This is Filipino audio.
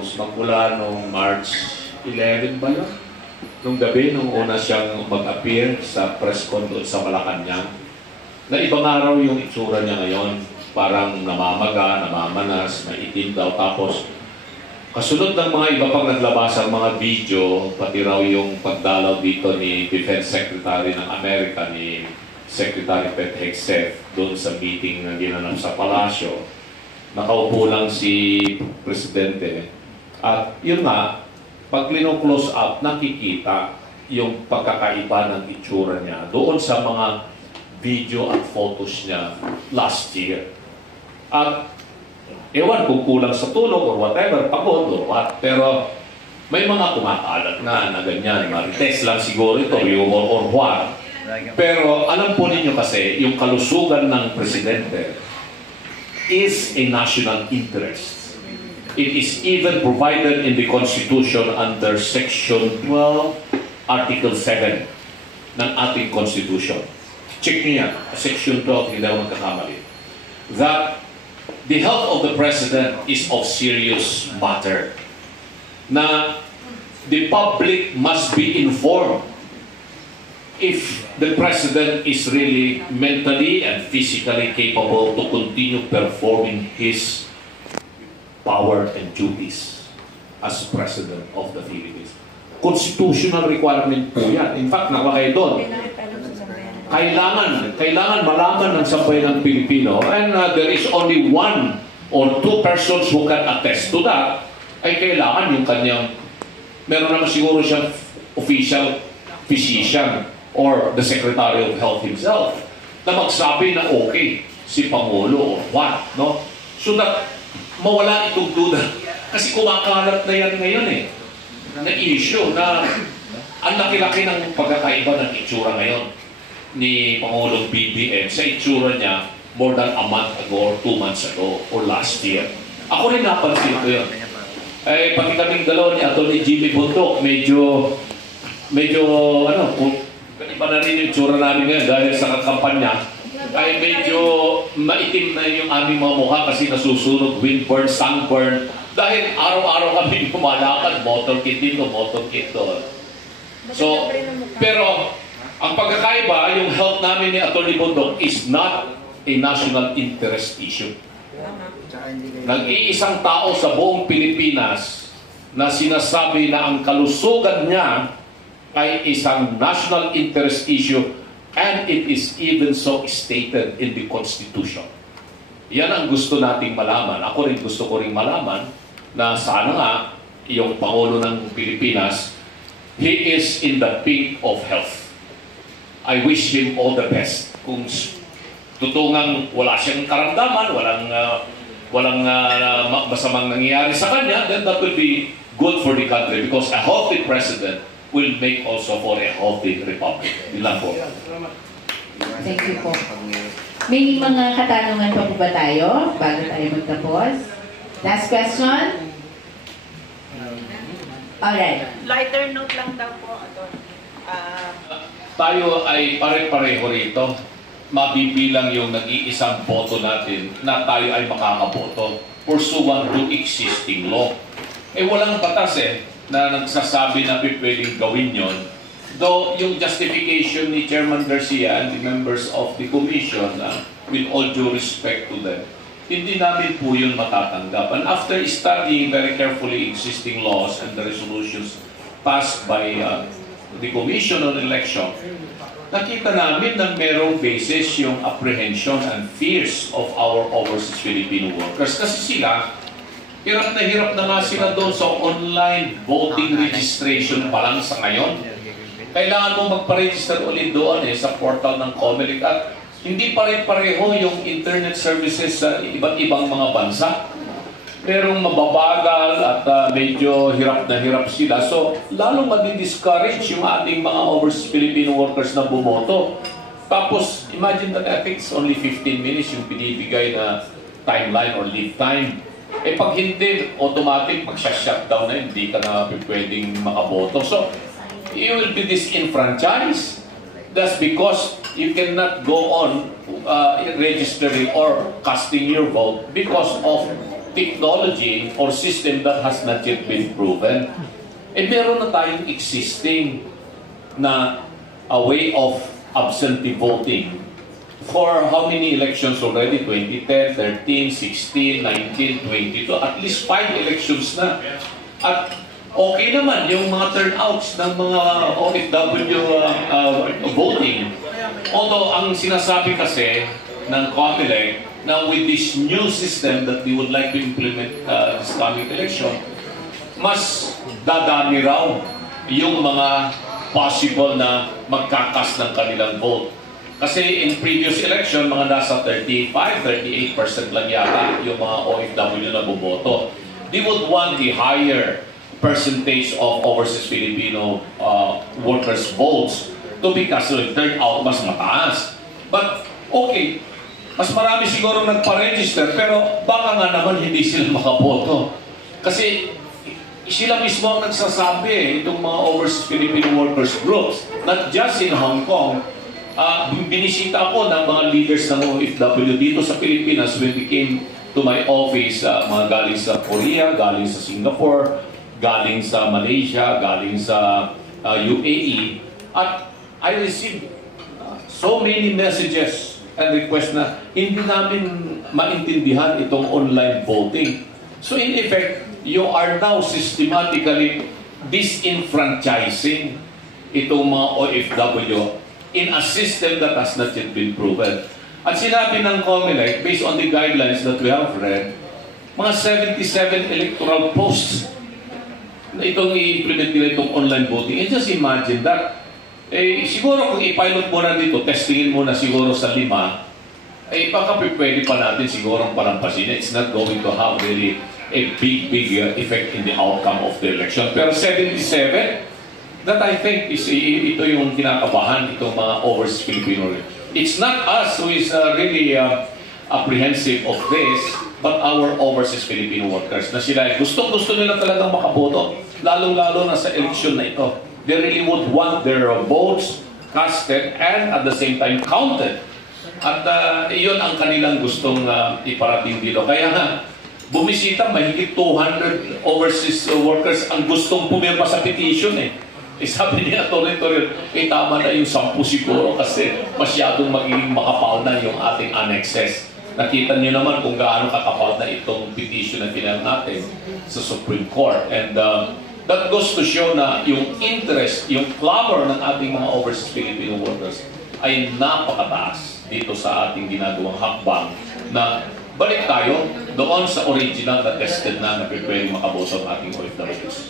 photos magmula nung March 11 ba yun? Nung gabi, nung una siyang mag-appear sa press con doon sa Malacanang, na ibang araw yung itsura niya ngayon. Parang namamaga, namamanas, maitim daw. Tapos, kasunod ng mga iba pang naglabas ang mga video, pati raw yung pagdalaw dito ni Defense Secretary ng Amerika, ni Secretary Pete Hegseth, doon sa meeting na ginanap sa Palasyo. Nakaupo lang si Presidente. At yun nga, pag close up, nakikita yung pagkakaiba ng itsura niya doon sa mga video at photos niya last year. At ewan kung kulang sa tulog or whatever, pagod or what, pero may mga kumakalat na ganyan. Marites lang siguro ito, humor or what. Pero alam po ninyo kasi, yung kalusugan ng Presidente is a national interest. It is even provided in the Constitution under Section 12, Article 7 ng ating Constitution. Check niya, Section 12, hindi ako magkakamali. That the health of the President is of serious matter. Na the public must be informed if the President is really mentally and physically capable to continue performing his power and duties as President of the Philippines. Constitutional requirement po yan. In fact, nakuha kayo doon. Kailangan malaman ng sambayan ng Pilipino, and there is only one or two persons who can attest to that, ay kailangan yung kanyang, meron naman siguro siyang official physician or the Secretary of Health himself na magsabi na okay si Pangulo or what, no? So that mawala itong duda. Kasi kumakalat na yan ngayon na issue na ang laki-laki ng pagkakaiba ng itsura ngayon ni Pangulong BBM sa itsura niya more than a month ago or 2 months ago or last year. Ako rin napansin ko yun. Eh, pati kaming dalawa ni Atty. Jimmy Bontoc, medyo iba na rin yung itsura namin ngayon dahil sa kampanya, ay medyo maitim na yung aming mga mukha kasi nasusunog, windburn, sunburn. Dahil araw-araw kami lumalakad, motorkit dito, motorkit doon. So, pero ang pagkakaiba, yung health namin ni Atty. Bontoc is not a national interest issue. Nag-iisang tao sa buong Pilipinas na sinasabi na ang kalusugan niya ay isang national interest issue, and it is even so stated in the Constitution. Yan ang gusto nating malaman. Ako rin gusto ko rin malaman na sana nga yung Pangulo ng Pilipinas, he is in the peak of health. I wish him all the best. Kung tutungang wala siyang karamdaman, walang masamang nangyayari sa kanya, then that will be good for the country because a healthy president will make also for a healthy republic. Ilan po. Thank you po. May mga katanungan pa po ba tayo bago tayo magtapos? Last question? Alright. Lighter note lang daw po. Tayo ay pare-pareho rito. Mabibilang yung nag-iisang boto natin na tayo ay makakaboto pursuant to existing law. Eh walang batas na nagsasabi na pwedeng gawin yon. Though yung justification ni Chairman Garcia and the members of the Commission, with all due respect to them, hindi namin po yun matatanggap. And after studying very carefully existing laws and the resolutions passed by the Commission on Election, nakita namin na merong basis yung apprehension and fears of our overseas Filipino workers. Kasi sila, hirap na nga sila doon sa online voting registration pa lang sa ngayon. Kailangan mo magpa-register ulit doon sa portal ng COMELEC at hindi pare-pareho yung internet services sa iba't ibang mga bansa. Merong mababagal at medyo hirap na hirap sila. So, lalong madi-discourage yung ating mga overseas Filipino workers na bumoto. Tapos, imagine that I think it's only 15 minutes yung binibigay na timeline or lead time. Eh pag hindi, automatic magsha-shutdown na, hindi ka na pwedeng makaboto. So, you will be disenfranchised. That's because you cannot go on registering or casting your vote because of technology or system that has not yet been proven. Eh meron na tayong existing na a way of absentee voting for how many elections already? 2010, 13, 16, 19, 22, at least 5 elections na. At okay naman yung mga turnouts ng mga OFW voting. Although ang sinasabi kasi ng COMELEC na with this new system that we would like to implement this coming election, mas dadami raw yung mga possible na magkakas ng kanilang vote. Kasi in previous election, mga nasa 35-38% lang yata yung mga OFW na bumoto. They would want the higher percentage of overseas Filipino workers' votes to be cast so turnout mas mataas. But okay, mas marami siguro nagpa-register pero baka nga naman hindi sila makaboto. Kasi sila mismo ang nagsasabi, itong mga overseas Filipino workers groups, not just in Hong Kong. Binisita ako ng mga leaders ng OFW dito sa Pilipinas when we came to my office, mga galing sa Korea, galing sa Singapore, galing sa Malaysia, galing sa UAE. At I received so many messages and requests na hindi namin maintindihan itong online voting. So in effect, you are now systematically disenfranchising itong mga OFW in a system that has not yet been proven. At sinabi ng COMELEC, based on the guidelines that we have read, mga 77 electoral posts na itong i-implement nila itong online voting. And just imagine that. Eh, siguro kung i-pilot mo na dito, testingin mo na siguro sa 5, eh baka pwede pa natin siguro palampasin. It's not going to have really a big effect in the outcome of the election. Pero 77, that I think is ito yung kinakabahan itong mga overseas Filipino. It's not us who is really apprehensive of this, but our overseas Filipino workers na sila gusto nila talagang makaboto, lalong-lalo na sa election na ito. They really would want their votes casted and at the same time counted. At iyon ang kanilang gustong iparating dito. Kaya nga, bumisita mahigit 200 overseas workers ang gustong pumirma sa petition eh. Sabi niya, Torre, tama na yung 10 siguro kasi masyadong magiging makapal na yung ating annexes. Nakita niyo naman kung gaano kakapal na itong petition na pinag natin sa Supreme Court. And that goes to show na yung interest, yung clamor ng ating mga overseas Filipino workers ay napakataas dito sa ating ginagawang hakbang na balik tayo doon sa original na tested na pwedeng makaboto ang ating OFWs.